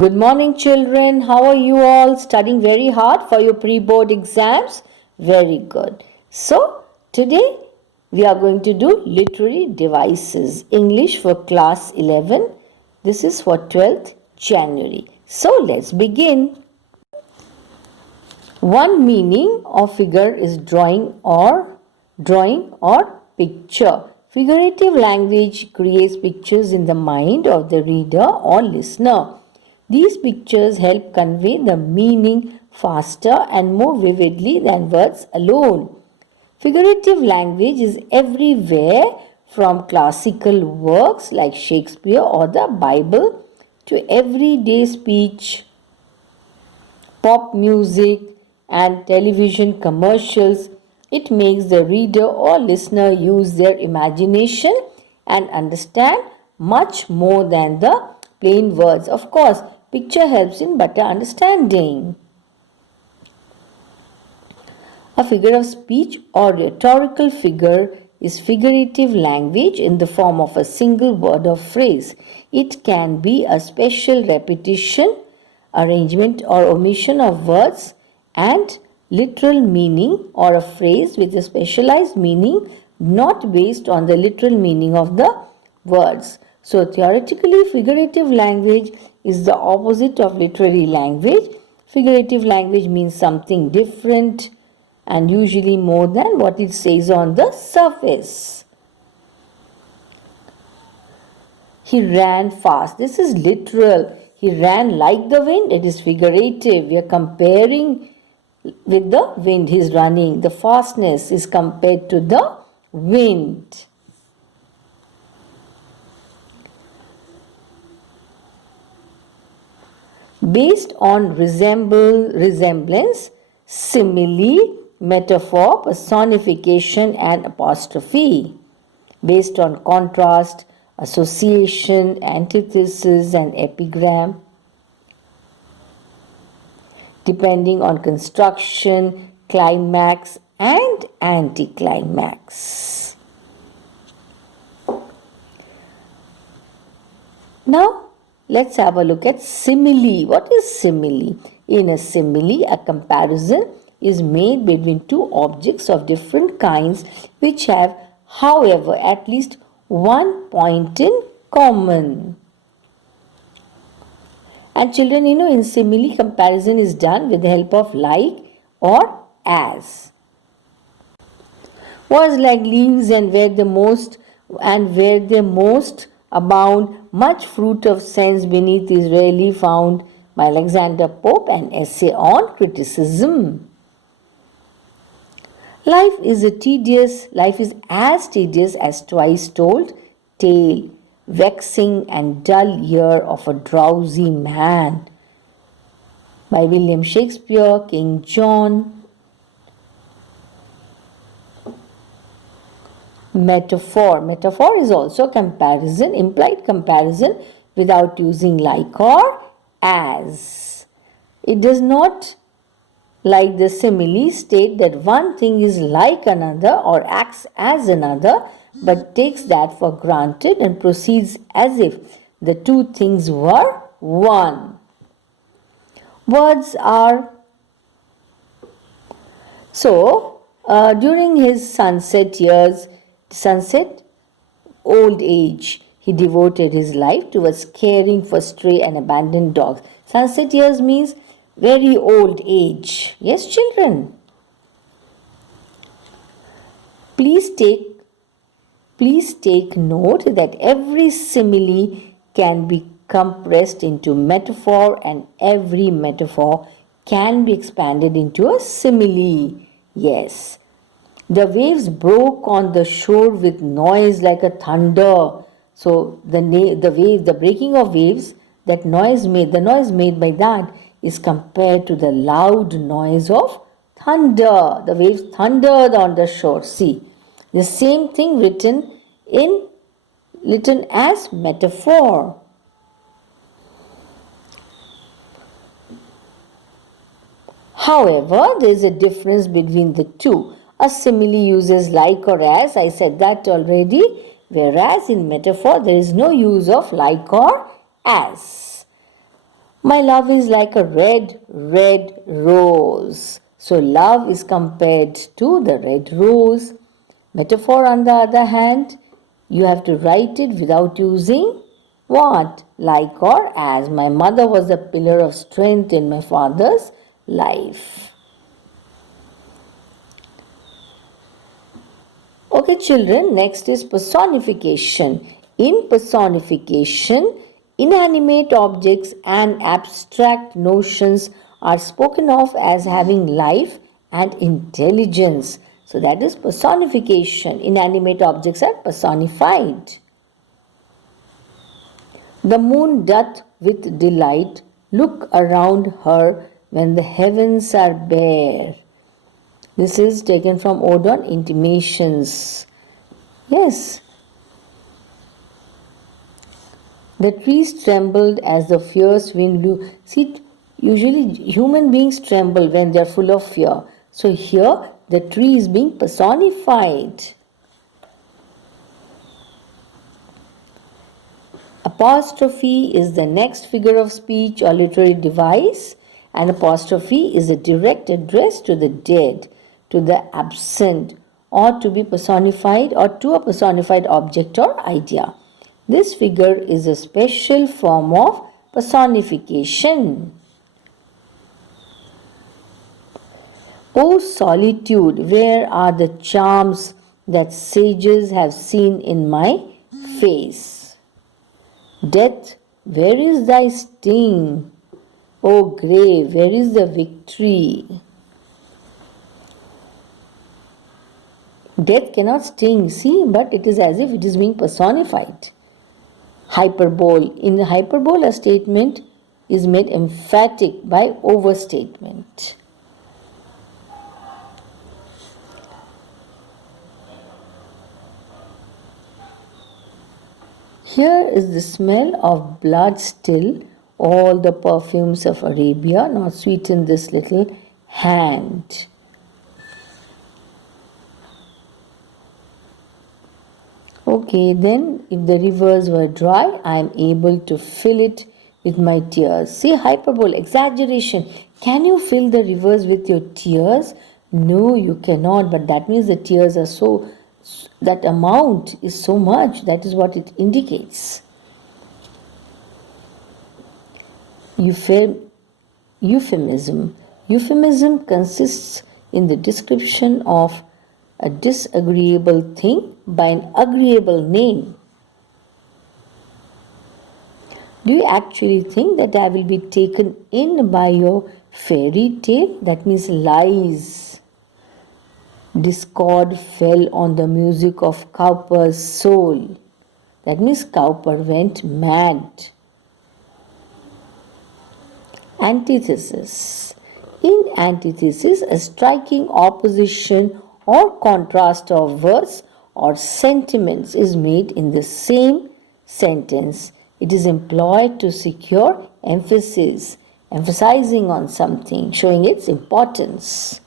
Good morning, children. How are you all? Studying very hard for your pre-board exams? Very good. So, today we are going to do literary devices. English for class 11. This is for 12th January. So, let's begin. One meaning of figure is drawing or picture. Figurative language creates pictures in the mind of the reader or listener. These pictures help convey the meaning faster and more vividly than words alone. Figurative language is everywhere, from classical works like Shakespeare or the Bible to everyday speech, pop music, and television commercials. It makes the reader or listener use their imagination and understand much more than the plain words. Of course, picture helps in better understanding. A figure of speech or rhetorical figure is figurative language in the form of a single word or phrase. It can be a special repetition, arrangement, or omission of words and literal meaning, or a phrase with a specialized meaning not based on the literal meaning of the words. So, theoretically, figurative language is the opposite of literary language. Figurative language means something different and usually more than what it says on the surface. He ran fast. This is literal. He ran like the wind. It is figurative. We are comparing with the wind. He is running. The fastness is compared to the wind. Based on resemblance, simile, metaphor, personification, and apostrophe. Based on contrast, association, antithesis, and epigram. Depending on construction, climax, and anticlimax. Now, let's have a look at simile. What is simile? In a simile, a comparison is made between two objects of different kinds which have, however, at least one point in common. And children, in simile, comparison is done with the help of like or as. Was like leaves and where they most abound, much fruit of sense beneath is rarely found, by Alexander Pope, an essay on criticism. Life is as tedious as twice told tale, vexing and dull ear of a drowsy man, by William Shakespeare, King John. Metaphor is also comparison, implied comparison without using like or as. It does not, like the simile, state that one thing is like another or acts as another, but takes that for granted and proceeds as if the two things were one. Words are during his sunset old age, he devoted his life towards caring for stray and abandoned dogs. Sunset years means very old age. Yes, children? Please take note that every simile can be compressed into metaphor and every metaphor can be expanded into a simile. Yes. The waves broke on the shore with noise like a thunder. So the breaking of waves, the noise made by that is compared to the loud noise of thunder. The waves thundered on the shore. See, the same thing written as metaphor. However, there is a difference between the two. A simile uses like or as, I said that already, whereas in metaphor there is no use of like or as. My love is like a red, red rose. So love is compared to the red rose. Metaphor, on the other hand, you have to write it without using what? Like or as. My mother was a pillar of strength in my father's life. Okay, children, next is personification. In personification, inanimate objects and abstract notions are spoken of as having life and intelligence. So that is personification. Inanimate objects are personified. The moon doth with delight look around her when the heavens are bare. This is taken from Ode on Intimations. Yes. The trees trembled as the fierce wind blew. See, usually human beings tremble when they are full of fear. So here the tree is being personified. Apostrophe is the next figure of speech or literary device. An apostrophe is a direct address to the dead, to the absent, or to be personified or to a personified object or idea. This figure is a special form of personification. O solitude, where are the charms that sages have seen in my face? Death, where is thy sting? O grave, where is the victory? Death cannot sting, see, but it is as if it is being personified. Hyperbole. In the hyperbole, a statement is made emphatic by overstatement. Here is the smell of blood still. All the perfumes of Arabia not sweeten this little hand. Okay, then if the rivers were dry, I am able to fill it with my tears. See, hyperbole, exaggeration. Can you fill the rivers with your tears? No, you cannot, but that means the tears are so, that amount is so much. That is what it indicates. Euphemism. Euphemism consists in the description of a disagreeable thing by an agreeable name. Do you actually think that I will be taken in by your fairy tale? That means lies. Discord fell on the music of Cowper's soul. That means Cowper went mad. Antithesis. In antithesis, a striking opposition or contrast of words or sentiments is made in the same sentence. It is employed to secure emphasis, emphasizing on something, showing its importance.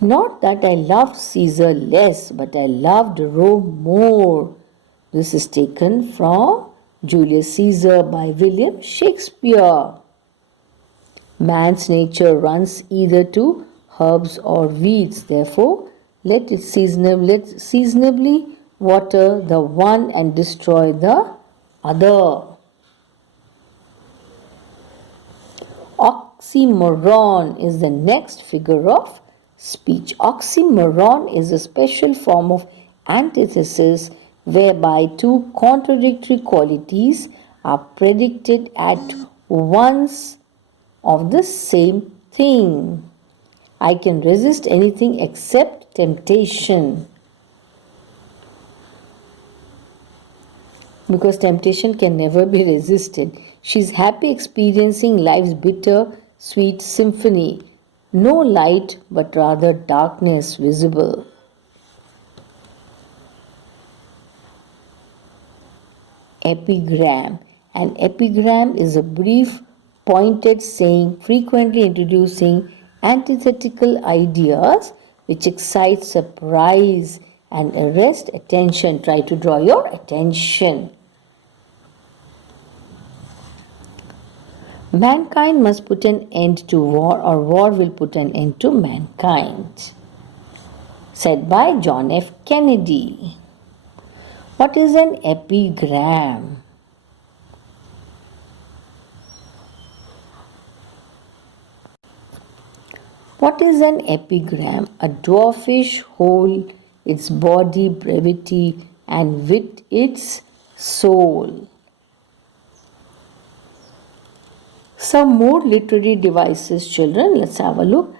Not that I loved Caesar less, but I loved Rome more. This is taken from Julius Caesar by William Shakespeare. Man's nature runs either to herbs or weeds. Therefore, let seasonably water the one and destroy the other. Oxymoron is the next figure of speech. Oxymoron is a special form of antithesis whereby two contradictory qualities are predicted at once of the same thing. I can resist anything except temptation. Because temptation can never be resisted. She is happy experiencing life's bitter, sweet symphony. No light, but rather darkness visible. Epigram. An epigram is a brief, pointed saying frequently introducing antithetical ideas which excite surprise and arrest attention. Try to draw your attention. Mankind must put an end to war, or war will put an end to mankind. Said by John F. Kennedy. What is an epigram? What is an epigram? A dwarfish whole, its body, brevity, and wit, its soul. Some more literary devices, children. Let's have a look.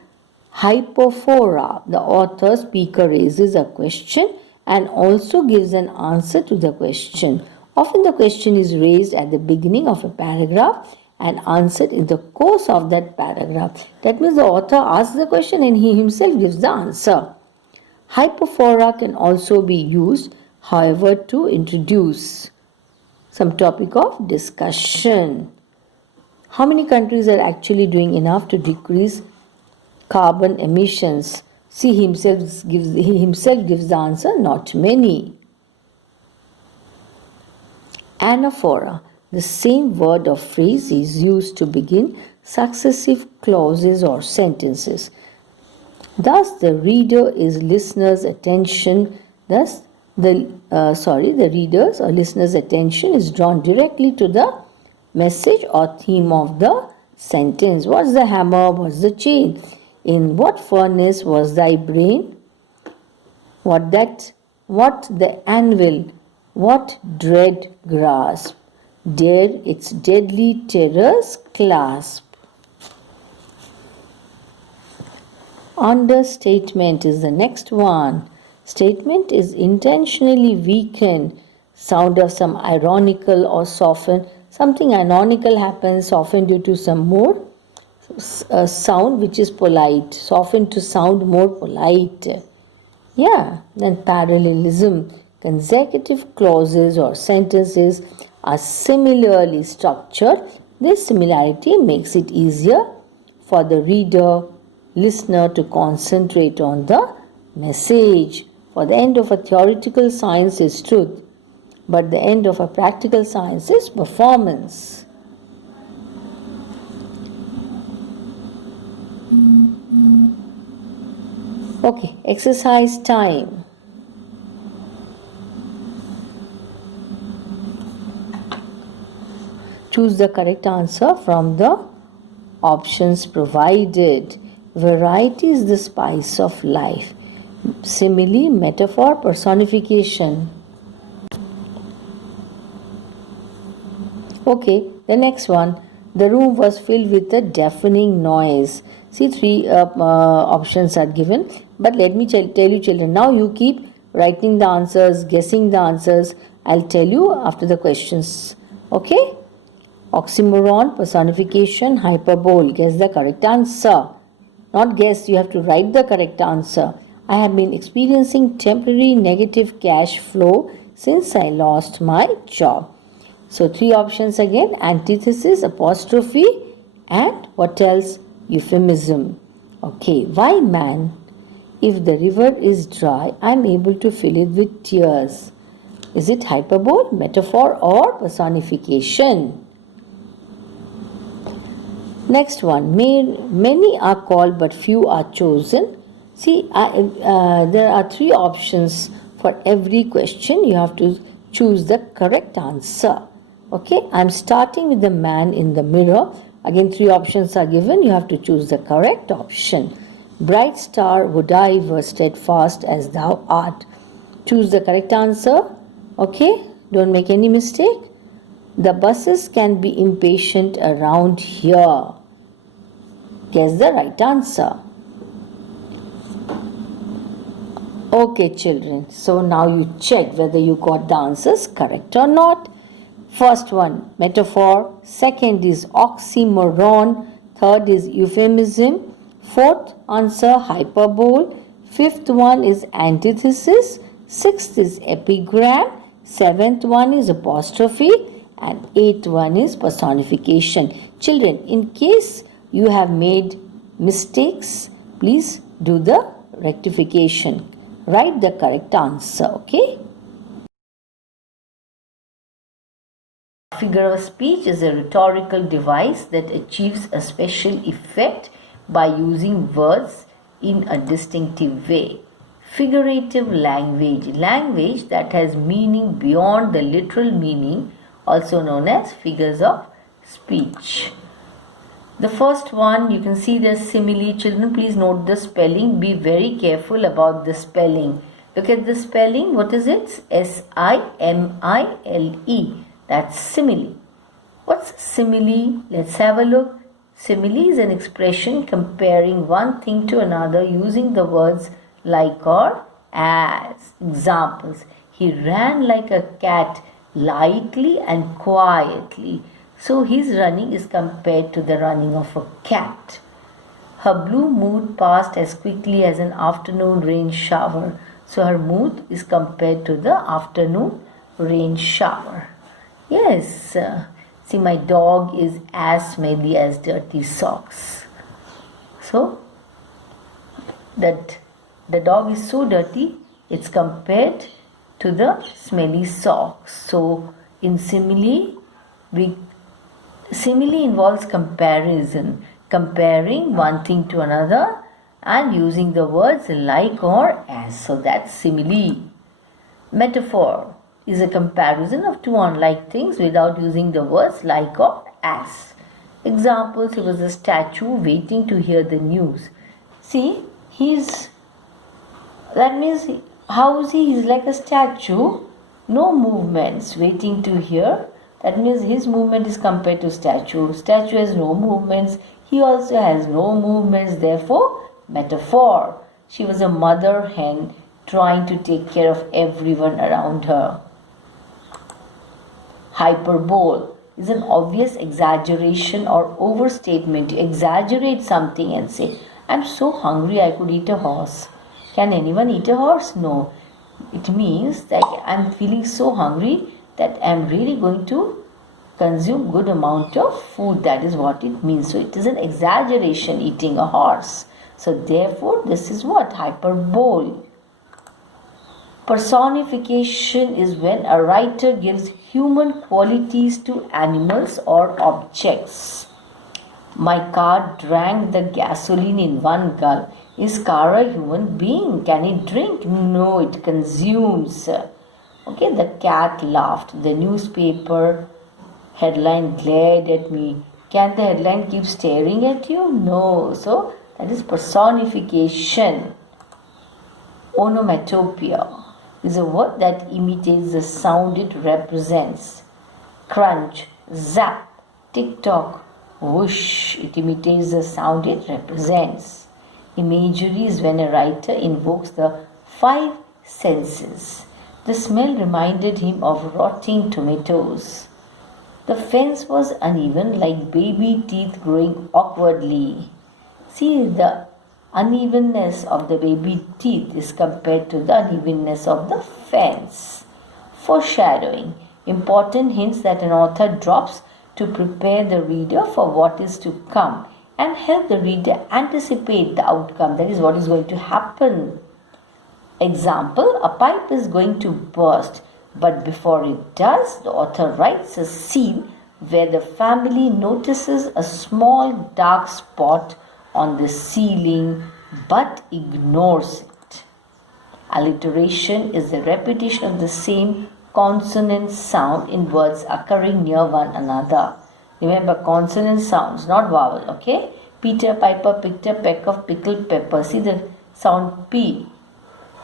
Hypophora. The author speaker raises a question and also gives an answer to the question. Often the question is raised at the beginning of a paragraph and answered in the course of that paragraph. That means the author asks the question and he himself gives the answer. Hypophora can also be used, however, to introduce some topic of discussion. How many countries are actually doing enough to decrease carbon emissions? See, he himself gives the answer, not many. Anaphora. The same word or phrase is used to begin successive clauses or sentences. Thus, the reader is listener's attention. Thus, the reader's or listener's attention is drawn directly to the message or theme of the sentence. What's the hammer? What's the chain? In what furnace was thy brain? What the anvil? What dread grasp? Dare its deadly terrors clasp. Understatement is the next one. Statement is intentionally weakened. Sound of some ironical or softened. Something ironical happens, softened due to some more sound which is polite. Softened to sound more polite. Yeah, then parallelism. Consecutive clauses or sentences are similarly structured. This similarity makes it easier for the listener to concentrate on the message. For the end of a theoretical science is truth, but the end of a practical science is performance. Okay, exercise time. Choose the correct answer from the options provided. Variety is the spice of life. Simile, metaphor, personification. Okay, the next one. The room was filled with a deafening noise. See, three options are given. But let me tell you, children, now you keep writing the answers, guessing the answers. I'll tell you after the questions. Okay? Oxymoron, personification, hyperbole. Guess the correct answer. Not guess, you have to write the correct answer. I have been experiencing temporary negative cash flow since I lost my job. So three options again: antithesis, apostrophe, and what else? Euphemism. Okay, why man? If the river is dry, I am able to fill it with tears. Is it hyperbole, metaphor, or personification? Next one, many are called but few are chosen. See, there are three options for every question. You have to choose the correct answer. Okay, I'm starting with the man in the mirror. Again, three options are given. You have to choose the correct option. Bright star, would I were steadfast as thou art. Choose the correct answer. Okay, don't make any mistake. The buses can be impatient around here. Guess the right answer. Okay, children. So now you check whether you got the answers correct or not. First one, metaphor. Second is oxymoron. Third is euphemism. Fourth answer, hyperbole. Fifth one is antithesis. Sixth is epigram. Seventh one is apostrophe. And eighth one is personification. Children, in case you have made mistakes, please do the rectification. Write the correct answer, okay? figure of speech is a rhetorical device that achieves a special effect by using words in a distinctive way. Figurative language, language that has meaning beyond the literal meaning, also known as figures of speech. The first one, you can see the simile. Children, please note the spelling. Be very careful about the spelling. Look at the spelling. What is it? S-I-M-I-L-E. That's simile. What's simile? Let's have a look. Simile is an expression comparing one thing to another using the words like or as. Examples. He ran like a cat, lightly and quietly. So his running is compared to the running of a cat. Her blue mood passed as quickly as an afternoon rain shower. So her mood is compared to the afternoon rain shower. Yes, see, my dog is as smelly as dirty socks. So that the dog is so dirty, it's compared to the smelly socks. So in simile involves comparison, comparing one thing to another and using the words like or as. So that's simile. Metaphor is a comparison of two unlike things without using the words like or as. Examples, he was a statue waiting to hear the news. See, that means how is he? He's like a statue, no movements, waiting to hear. That means his movement is compared to statue. Statue has no movements. He also has no movements. Therefore, metaphor. She was a mother hen trying to take care of everyone around her. Hyperbole is an obvious exaggeration or overstatement. You exaggerate something and say, I'm so hungry I could eat a horse. Can anyone eat a horse? No. It means that I'm feeling so hungry that I'm really going to consume good amount of food. That is what it means. So it is an exaggeration, eating a horse. So therefore this is what? Hyperbole. Personification is when a writer gives human qualities to animals or objects. My car drank the gasoline in one gulp. Is car a human being? Can it drink? No, it consumes. Okay, the cat laughed. The newspaper headline glared at me. Can the headline keep staring at you? No. So that is personification. Onomatopoeia is a word that imitates the sound it represents. Crunch, zap, tick-tock, whoosh. It imitates the sound it represents. Imagery is when a writer invokes the five senses. The smell reminded him of rotting tomatoes. The fence was uneven, like baby teeth growing awkwardly. See, the unevenness of the baby teeth is compared to the unevenness of the fence. Foreshadowing. Important hints that an author drops to prepare the reader for what is to come and help the reader anticipate the outcome. That is what is going to happen. Example, a pipe is going to burst, but before it does, the author writes a scene where the family notices a small dark spot on the ceiling but ignores it. Alliteration is the repetition of the same consonant sound in words occurring near one another. Remember, consonant sounds, not vowel, okay? Peter Piper picked a peck of pickled pepper. See the sound P.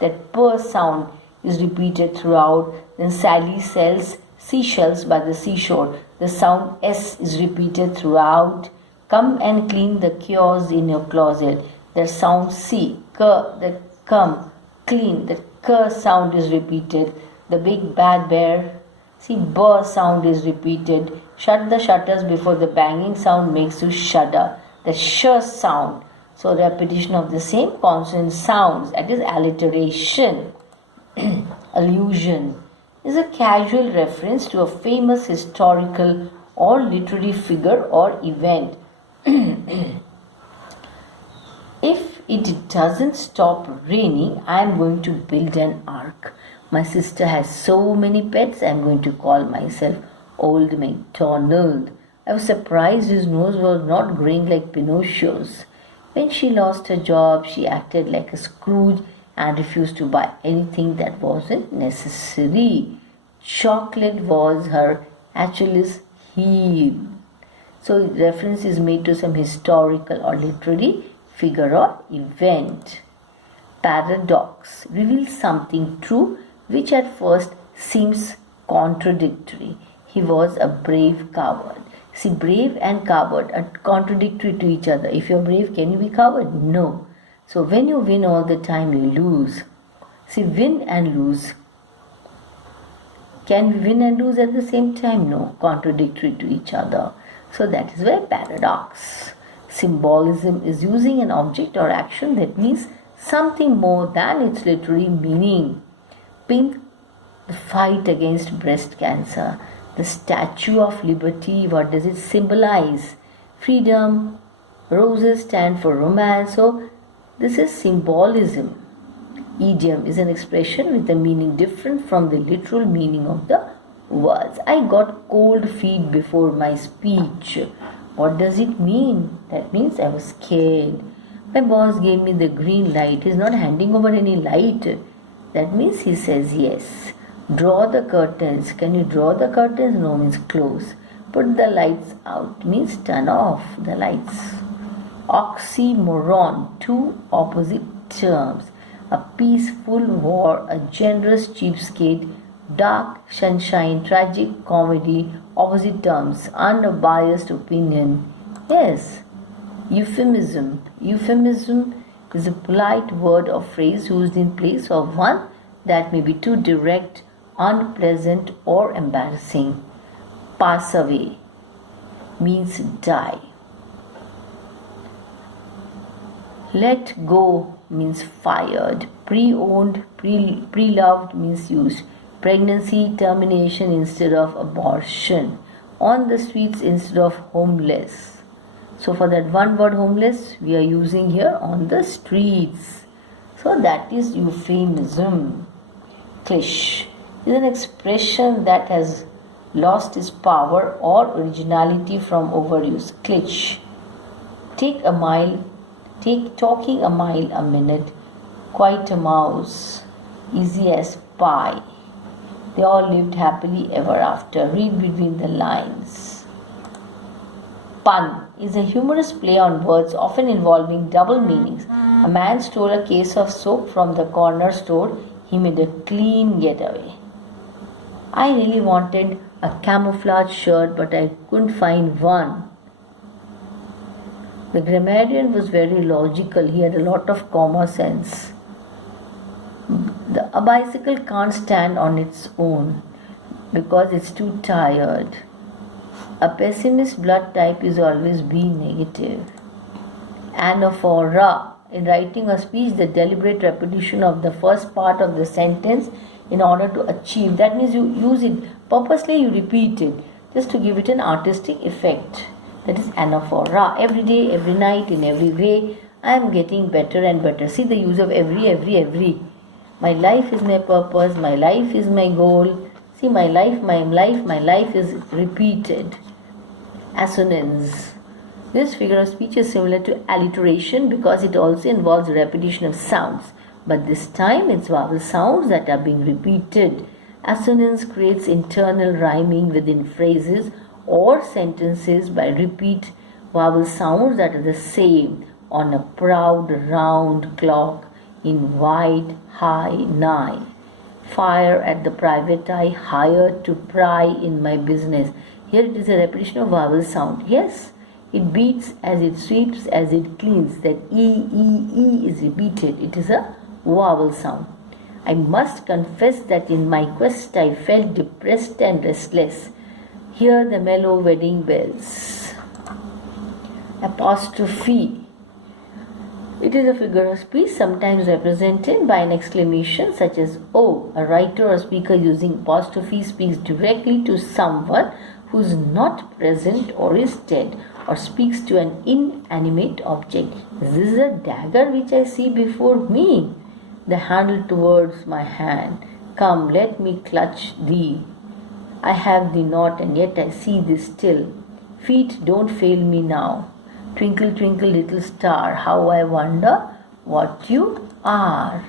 That P sound is repeated throughout. Then Sally sells seashells by the seashore. The sound S is repeated throughout. Come and clean the cures in your closet. The sound C. K, the come, clean. The K sound is repeated. The big bad bear. See, B sound is repeated. Shut the shutters before the banging sound makes you shudder. The sh sound. So repetition of the same consonant sounds. That is alliteration. Allusion is a casual reference to a famous historical or literary figure or event. If it doesn't stop raining, I am going to build an ark. My sister has so many pets, I am going to call myself Old MacDonald. I was surprised his nose was not growing like Pinocchio's. When she lost her job, she acted like a Scrooge and refused to buy anything that wasn't necessary. Chocolate was her Achilles heel. So reference is made to some historical or literary figure or event. Paradox reveals something true which at first seems contradictory. He was a brave coward. See, brave and coward are contradictory to each other. If you're brave, can you be coward? No. So when you win all the time, you lose. See, win and lose. Can we win and lose at the same time? No. Contradictory to each other. So that is why paradox. Symbolism is using an object or action that means something more than its literary meaning. Pink, the fight against breast cancer. The Statue of Liberty, what does it symbolize? Freedom. Roses stand for romance. So this is symbolism. Idiom is an expression with a meaning different from the literal meaning of the words. I got cold feet before my speech. What does it mean? That means I was scared. My boss gave me the green light. He's not handing over any light. That means he says yes. Draw the curtains. Can you draw the curtains? No means close. Put the lights out means turn off the lights. Oxymoron, two opposite terms. A peaceful war, a generous cheapskate, dark sunshine, tragic comedy, opposite terms, unbiased opinion. Yes. Euphemism. Euphemism is a polite word or phrase used in place of one that may be too direct, unpleasant, or embarrassing. Pass away means die. Let go means fired. Pre-owned, pre-loved means used. Pregnancy, termination instead of abortion. On the streets instead of homeless. So for that one word homeless, we are using here on the streets. So that is euphemism. Cliché is an expression that has lost its power or originality from overuse. Cliché. Talking a mile a minute. Quite a mouse. Easy as pie. They all lived happily ever after. Read between the lines. Pun is a humorous play on words often involving double meanings. A man stole a case of soap from the corner store. He made a clean getaway. I really wanted a camouflage shirt, but I couldn't find one. The grammarian was very logical. He had a lot of common sense. A bicycle can't stand on its own because it's too tired. A pessimist blood type is always B negative. Anaphora. In writing a speech, the deliberate repetition of the first part of the sentence in order to achieve. That means you use it purposely, you repeat it just to give it an artistic effect. That is anaphora. Every day, every night, in every way, I am getting better and better. See the use of every. My life is my purpose. My life is my goal. See, my life is repeated. Assonance. This figure of speech is similar to alliteration because it also involves repetition of sounds. But this time it's vowel sounds that are being repeated. Assonance creates internal rhyming within phrases or sentences by repeat vowel sounds that are the same. On a proud round clock, in white high nigh. Fire at the private eye, hired to pry in my business. Here it is a repetition of vowel sound. Yes, it beats as it sweeps, as it cleans. That E is repeated. It is a vowel sound. I must confess that in my quest I felt depressed and restless. Hear the mellow wedding bells. Apostrophe. It is a figure of speech sometimes represented by an exclamation such as "Oh." A writer or speaker using apostrophe speaks directly to someone who is not present or is dead, or speaks to an inanimate object. This is a dagger which I see before me. The handle towards my hand. Come, let me clutch thee. I have thee not, and yet I see thee still. Feet, don't fail me now. Twinkle, twinkle, little star, how I wonder what you are.